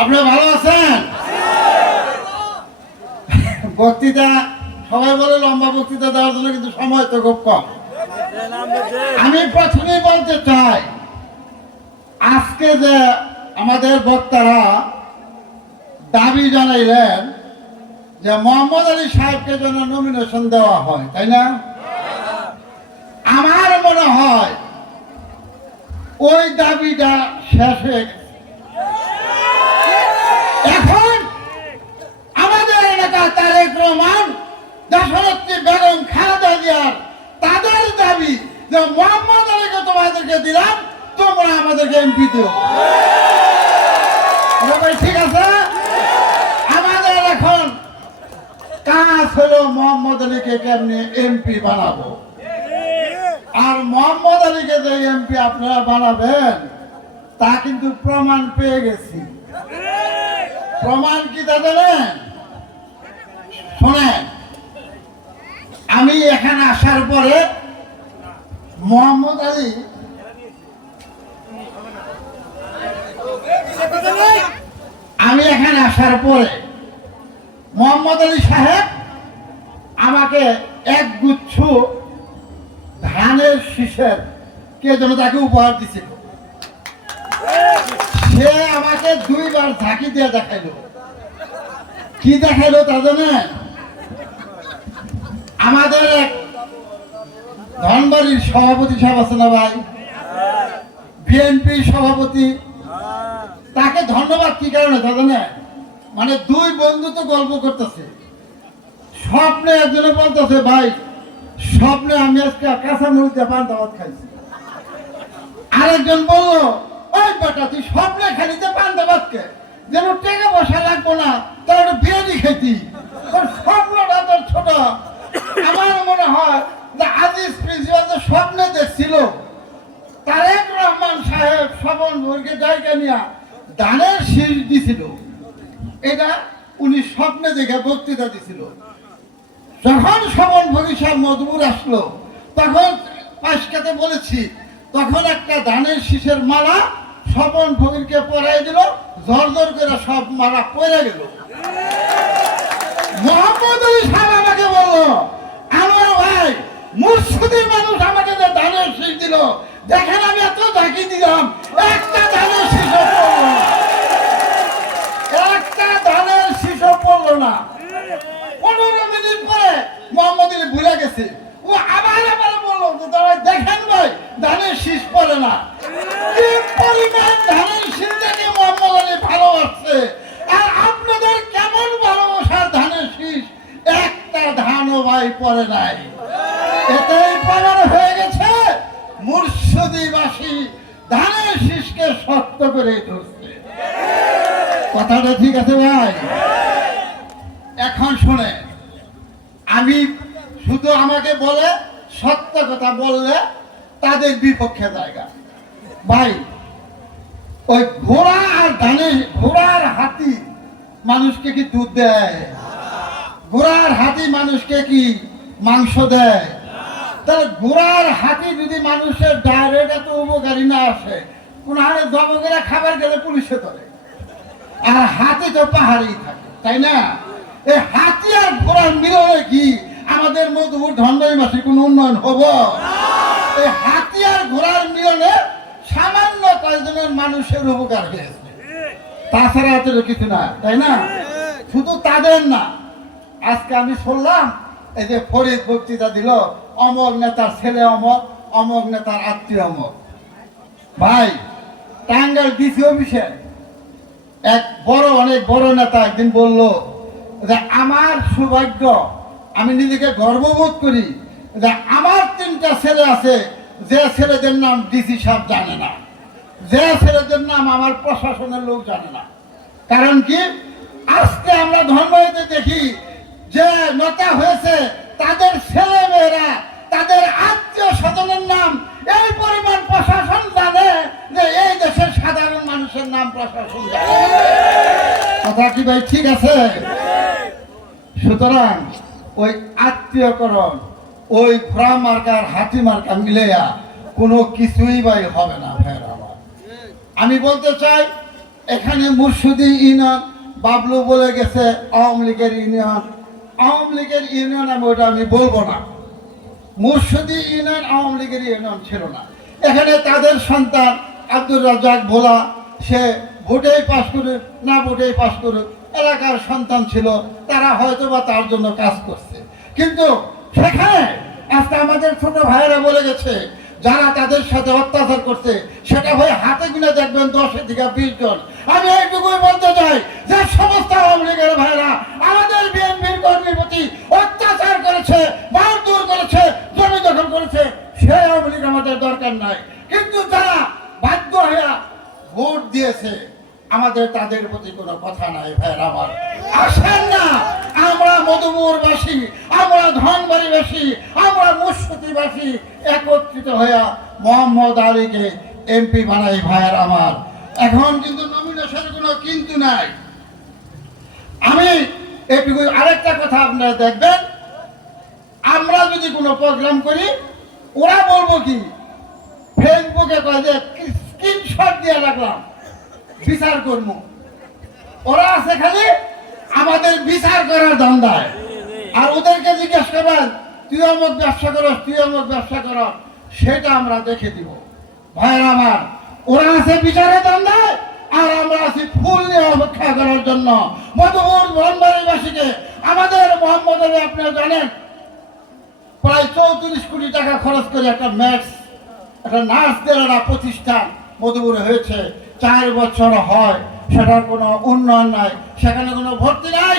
আপনারা ভালো আছেন? বক্তৃতা সবাই বলে লম্বা বক্তৃতা দেওয়ার জন্য, কিন্তু সময় তো খুব কম। আমি প্রথমেই বলতে চাই, আজকে যে আমাদের বক্তারা দাবি জানাইলেন যে মোহাম্মদ আলী সাহেবকে যেন নমিনেশন দেওয়া হয়, তাই না? আমার মনে হয় ওই দাবিটা শেষ হয়ে গেছে। এখন আমাদের এলাকা তারেক রহমান, দেশনেত্রী বেগম খালেদা জিয়ার তাদের দাবি যে মোহাম্মদ আলীকে তোমাদেরকে দিলাম, তোমরা আমাদেরকে এমপি দিও। ঠিক আছে, আমাদের এখন কাজ হলো মোহাম্মদ আলীকে কেমনে এমপি বানাবো। আর মোহাম্মদ আলীকে যে এমপি আপনারা বানাবেন তা কিন্তু প্রমাণ পেয়ে গেছি। প্রমাণ কি তা জানেন? শোনেন, আমি এখানে আসার পরে মোহাম্মদ আলী মোহাম্মদ আলী সাহেব আমাকে এক গুচ্ছ ধানের শীষের কে যেন তাকে উপহার দিছিল। সে আমাকে 2 বার ঝাঁকি দিয়ে দেখাইলো। কি দেখাইলো তা জানেন? আমাদের এক ধনবাড়ির সভাপতি সাহেব আছে না ভাই, বিএনপি সভাপতি, তাকে ধন্যবাদ কি কারণে তা জানেন? মানে 2 বন্ধু তো গল্প করতেছে, স্বপ্নে একজনে বলতেছে, ভাই স্বপ্নে আমি আজকে কাঁচামরিচ দিয়ে পান্তা ভাত খাইছি। আরেকজন বললো, ওই বেটা তুই স্বপ্নে খালিতে পান্তা ভাত কে, যেন টাকা পয়সা লাগবো না, তার বিরিয়ানি খেতি, তোর স্বপ্নটা তোর ছোট। আমার মনে হয় যে আজিজ প্রিন্সিপাল যে স্বপ্নে দেখছিল তারেক রহমান সাহেব স্বপন ভোরকে জায়গা নিয়ে ধানের শীষ দিছিল, এটা উনি স্বপ্নে দেখে বক্তৃতা দিছিল। যখন স্বপন ভোগী সাহেব মধুপুর আসলো, তখন পাশকাতে বলেছি, তখন একটা ধানের শীষের মালা স্বপন ভোগীকে পরাই দিল, ঝরঝর করে সব মালা পড়ে গেল। মোহাম্মদ আলী সাহেব আমাকে বললো, আমার ভাই মুর্শিদের মানুষ আমাকে যে ধানের শীষ দিল, দেখেন আমি এত ঝাঁকি দিলাম, একটা ধানের শীষও পড়লো না, একটা ধানের শীষও পড়লো না। 15 মিনিট পরে মোহাম্মদ আলী ভুলে গেছে, ও আবার বললো যে তারা দেখেন ভাই ধানের শীষ পড়ে না। কি পরিমাণ ধানের শীষ দেখে মোহাম্মদ আলী ভালোবাসছে, আর আপনাদের কেমন ভালোবাসার ধানের শীষ, একটা ধানও ভাই পড়ে নাই। এটাই প্রমাণ হয়ে গেছে মুর্শিদিবাসী ধানের শীষকে শক্ত করে ধরছে। কথাটা ঠিক আছে ভাই? এখন শুনে, আমি শুধু আমাকে বলে সত্য কথা বললে তাদের বিপক্ষে জায়গা। ভাই ওই ঘোড়া আর ধানের, ঘোড়ার হাতি মানুষকে কি দুধ দেয়? ঘোড়ার হাতি মানুষকে কি মাংস দেয়? তাহলে ঘোড়ার হাতি যদি মানুষের ডাইরেক্ট এত উপকারী না আসে, কোন হারে জমগেরা খাবার গেলে পুলিশে ধরে, আর হাতি তো পাহাড়েই থাকে, তাই না? এই হাতি আর ঘোড়ার মিলনে কি আমাদের মধুপুর ধনবাড়ি মাসে কোনো উন্নয়ন হবো? এই হাতি আর ঘোড়ার মিলনে সামান্য কয়েকজনের মানুষের উপকার হয়েছে, তাছাড়া এত কিছু না, তাই না? শুধু তাদের না, আজকে আমি শুনলাম এই যে ফরিদ বক্তৃতা দিল, অমর নেতার ছেলে অমর, অমর নেতার আত্মীয় অমর। ভাই টাঙ্গাইল ডিসি অফিসে এক অনেক বড় নেতা একদিন বলল যে আমার সৌভাগ্য, আমি নিজেকে গর্ববোধ করি যে আমার 3টা ছেলে আছে, যে ছেলেদের নাম ডিসি সাহেব জানে না, যে ছেলেদের নাম আমার প্রশাসনের লোক জানে না। কারণ কি, আজকে আমরা ধর্মীয়তে দেখি যে নেতা হয়েছে তাদের ছেলে মেয়েরা, তাদের আত্মীয় স্বজনের নাম এই পরিমাণ প্রশাসন জানে যে এই দেশের সাধারণ মানুষের নাম প্রশাসন জানে। কথা কি ভাই ঠিক আছে? সুতরাং ওই আত্মীয়করণ, ওই ঘোড়া মার্কার হাতি মার্কা মিলেয়া কোনো কিছুই ভাই হবে না। ভাইয়ের আমার, আমি বলতে চাই এখানে মুর্শিদি ইউনিয়ন বাবলু বলে গেছে আওয়ামী লীগের ইউনিয়ন। আওয়ামী লীগের ইউনিয়ন আমি বলবো না। মুর্শিদি ইউনিয়ন আওয়ামী লীগের ইউনিয়ন ছিল না। এখানে তাদের সন্তান আব্দুর রাজ্জাক ভোলা, সে ভোটেই পাশ করুক না ভোটেই পাশ করুক, এলাকার সন্তান ছিল, তারা হয়তো বা তার জন্য কাজ করছে। কিন্তু সেখানে আজকে আমাদের ছোট ভাইয়েরা বলে গেছে যারা তাদের সাথে অত্যাচার করছে সেটা ভাই হাতে গুনে দেখবেন 10 থেকে 20 জন। আমি এইটুকুই বলতে চাই যে সমস্ত আওয়ামী লীগের ভাইয়েরা আমাদের বিএনপির কর্মীর প্রতি অত্যাচার করেছে, মারধর করেছে, জমি দখল করেছে, সেই আওয়ামী লীগ আমাদের দরকার নাই। কিন্তু যারা বাধ্য হয়ে ভোট দিয়েছে আমাদের তাদের প্রতি কোনো কথা নাই। ভাইয়ের আমার আসেন না, আমরা মধুপুরবাসী, আমরা ধনবাড়িবাসী, আমরা মুর্শিদিবাসী একত্রিত হয়ে মোহাম্মদ আলীকে এমপি বানাই। ভাইয়ের আমার এখন কিন্তু নমিনেশনের কোনো কিন্তু নাই। আমি এটুকু আরেকটা কথা আপনারা দেখবেন, আমরা যদি কোনো প্রোগ্রাম করি ওরা বলবো কি ফেসবুকে কয় যে স্ক্রিনশট দিয়ে রাখলাম বিচার করবো। ওরা আছে খালি আমাদের বিচার করার ধান্দায়। আর ওদেরকে জিজ্ঞেস করবেন তুই অমুক ব্যবসা করস, তুই অমুক ব্যবসা কর, সেটা আমরা দেখে দিব। ভাইয়ের আমার ওরা আছে বিচারের ধান্দায় আর আমরা আছি ফুল নিয়ে অপেক্ষা করার জন্য। মধুপুর ধনবাড়িবাসীকে আমাদের মোহাম্মদ আলী আপনারা জানেন প্রায় 34 কোটি টাকা খরচ করে একটা ম্যাথস একটা নার্সদের প্রতিষ্ঠান মধুপুরে হয়েছে। 4 বছর হয়, সেটার কোনো উন্নয়ন নাই, সেখানে কোনো ভর্তি নাই।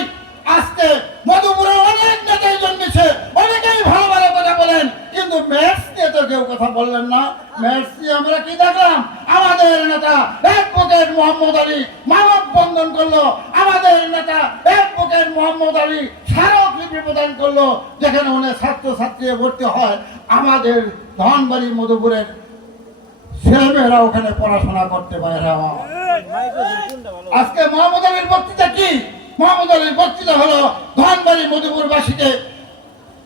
আজকে মধুপুরে অনেক নেতাই জন্মেছে, অনেকেই ভালো ভালো কথা বলেন, কিন্তু ম্যাথস নিয়ে তো কেউ কথা বললেন না। ম্যাথস নিয়ে আমরা কি দেখলাম? আমাদের নেতা অ্যাডভোকেট মোহাম্মদ আলী মানববন্ধন করলো, আমাদের নেতা অ্যাডভোকেট মোহাম্মদ আলী স্মারকলিপি প্রদান করলো, যেখানে অনেক ছাত্রছাত্রী ভর্তি হয়। আমাদের ধনবাড়ি মধুপুরের ছেলেমেয়েরা ওখানে পড়াশোনা করতে পারে। আজকে মোহাম্মদ আলীর বক্তৃতা কি? মোহাম্মদ আলীর বক্তৃতা হলো ধনবাড়ি মধুপুরবাসীকে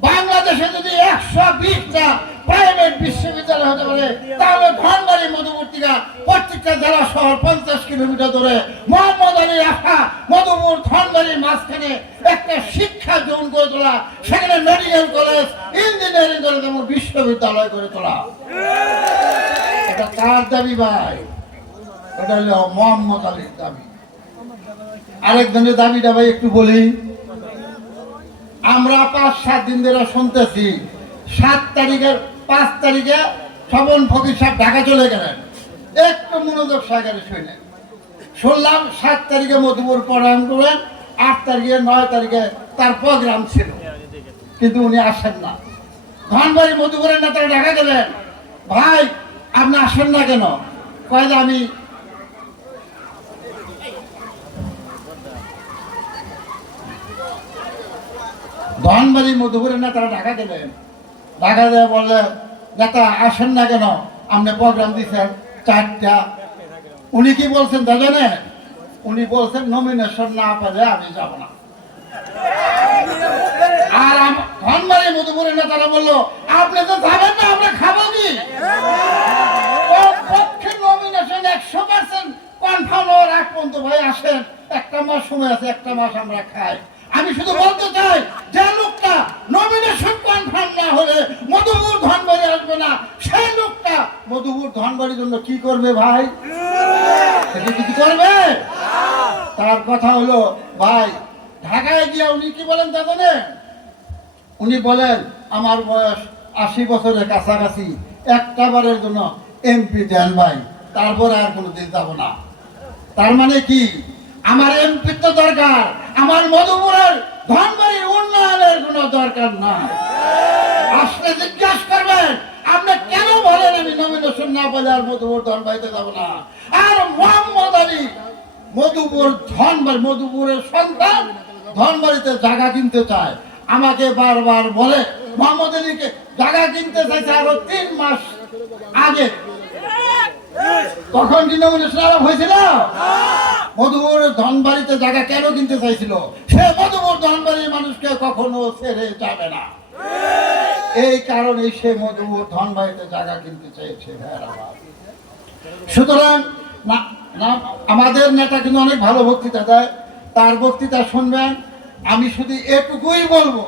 বাংলাদেশে যদি 120টা প্রাইভেট বিশ্ববিদ্যালয় হতে পারে তাহলে ধনবাড়ি মধুপুর থেকে প্রত্যেকটা জেলা শহর 50 কিলোমিটার দূরে মোহাম্মদ আলী আশা মধুপুর ধনবাড়ির মাঝখানে একটা শিক্ষা জোন করে তোলা, সেখানে মেডিকেল কলেজ, ইঞ্জিনিয়ারিং কলেজ এবং বিশ্ববিদ্যালয় করে তোলা। এটা কার দাবি ভাই? এটা হলো মোহাম্মদ আলীর দাবি। আরেকজনের দাবিটা ভাই একটু বলি। আমরা 5-7 দিন ধরে শুনতেছি 5 তারিখে স্বপন ফকির সাহেব ঢাকা চলে গেলেন। একটু মনোযোগ সহকারে শুনে শুনলাম 7 তারিখে মধুপুর প্রোগ্রাম করবেন, 8 তারিখে 9 তারিখে তার প্রোগ্রাম ছিল, কিন্তু উনি আসেন না। ধনবাড়ি মধুপুরের নেতারা ঢাকা গেলেন, ভাই আপনি আসেন না কেন? কয় যে আমি ধনবাড়ি মধুপুরের নেতারা ঢাকা গেলেন, ঢাকা দিয়ে বললেন নেতা আসেন না কেন? আপনি প্রোগ্রাম দিচ্ছেন 4টা। উনি কি বলছেন জানেন? উনি বলছেন নমিনেশন না পেলে আমি যাব না। আর ধনবাড়ি মধুপুরের নেতারা বললো আপনি তো যাবেন না, আমরা খাবো কি? পক্ষে নমিনেশন 100% কনফার্ম হওয়ার আগ পর্যন্ত ভাই আসেন, 1 মাস সময় আছে, 1 মাস আমরা খাই। আমি শুধু বলতে চাই যে লোকটা নমিনেশন কনফার্ম না হলে মধুপুর ধনবাড়ি আসবে না, সেই লোকটা মধুপুর ধনবাড়ির জন্য কি করবে ভাই? কি করবে? তার কথা হলো ভাই ঢাকায় গিয়ে উনি কি বলেন জানেন? উনি বলেন আমার বয়স 80 বছরের কাছাকাছি, একটা বারের জন্য এমপি দেন ভাই, তারপরে আর কোনোদিন যাব না। তার মানে কি আমার এমপি তো দরকার, আমার মধুপুরের ধনবাড়ির উন্নয়নের কোনো দরকার না। আসলে জিজ্ঞাসা করবেন আপনি কেন বলেন আমি নমিনেশন না পেলে আর মধুপুর ধনবাড়িতে যাব না? আর মোহাম্মদ আলী মধুপুর ধনবাড়ি মধুপুরের সন্তান ধনবাড়িতে জায়গা কিনতে চায়, আমাকে বারবার বলে মোহাম্মদ আলীকে জায়গা কিনতে চাইছে আরো 3 মাস আগে। তখন কি নমিনেশন আরো হয়েছিল? মধুপুর ধনবাড়িতে জায়গা কেন কিনতে চাইছিল? সে মধুপুর ধনবাড়ির মানুষকে কখনো ছেড়ে যাবে না, এই কারণে সে মধুপুর ধনবাড়িতে জায়গা কিনতে চেয়েছে। সুতরাং না না, আমাদের নেতা কিন্তু অনেক ভালো বক্তৃতা দেয়, তার বক্তৃতা শুনবেন। আমি শুধু এটুকুই বলবো,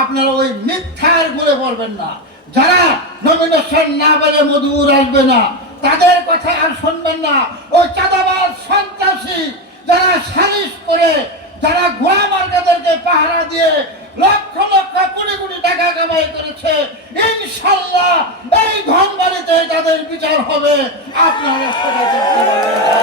আপনারা ওই মিথ্যার ঘুরে পড়বেন না। যারা নমিনেশন না পেলে মধুর আসবে না, তাদের কথা আর শুনবেন না। ওই চাঁদাবাজ সন্ত্রাসী যারা সালিশ করে, যারা গোয়া মার্কাদেরকে পাহারা দিয়ে লক্ষ লক্ষ কোটি কোটি টাকা কামাই করেছে, ইনশাল্লাহ এই ধনবাড়িতে তাদের বিচার হবে। আপনারা সেটা দেখতে পাবেন।